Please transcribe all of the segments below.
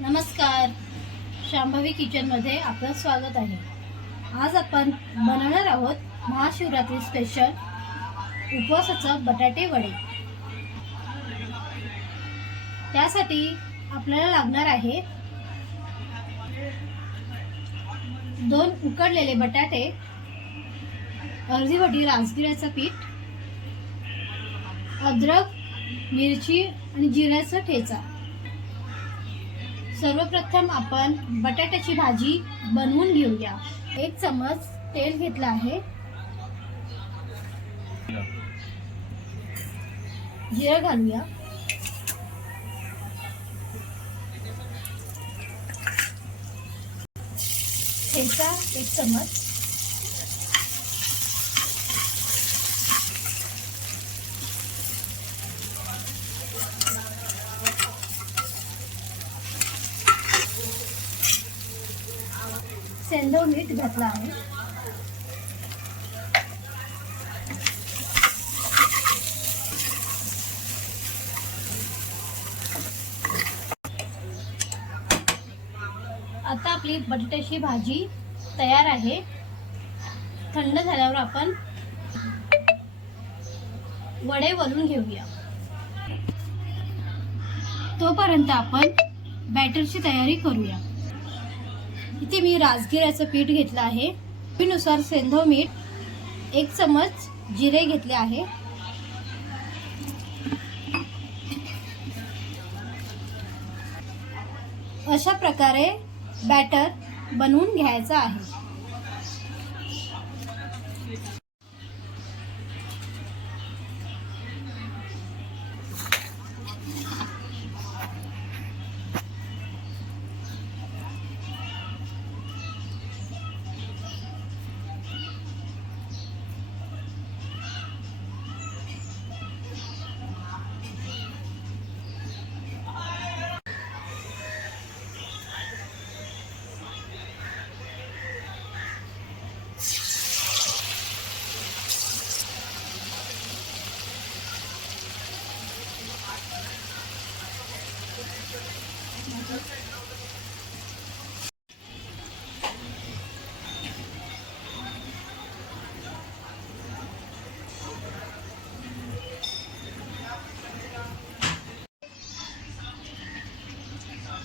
नमस्कार, शांभवी किचनमध्ये आपलं स्वागत आहे। आज आपण बनवणार आहोत महाशिवरात्री स्पेशल उपवासाचे बटाटे वडे। त्यासाठी आपल्याला लागणार आहे 2 उकडलेले बटाटे, अर्धी वाटी राजगिऱ्याचं पीठ, अद्रक, मिरची आणि जिऱ्याचा ठेचा। सर्वप्रथम आपण बटाट्याची भाजी बनवून घेऊया। 1 चमच तेल घेतला आहे, जिरे घालूया, ठेचा 1 चमच, सेंधव मीठ घातला आहे, आता आपली बटाट्याची भाजी तयार आहे। थंड झाल्यावर आपण वडे वळून घेऊया। तोपर्यंत आपण बॅटरची तयारी करूया। इथे मी राजगिऱ्याचं पीठ घेतलं आहे, चवीनुसार सेंधव मीठ, 1 चमच जिरे घेतले आहे, अशा प्रकारे बॅटर बनवून घ्यायचं आहे।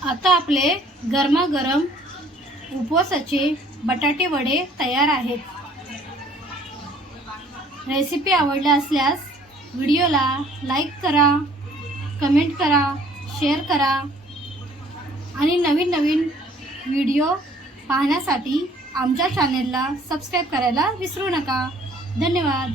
आता आपले गरमागरम उपवासाचे बटाटे वडे तयार आहेत। रेसिपी आवडली असल्यास व्हिडिओला लाईक करा, कमेंट करा, शेअर करा आणि नवीन व्हिडिओ पाहण्यासाठी आमच्या चॅनेलला सबस्क्राईब करायला विसरू नका। धन्यवाद।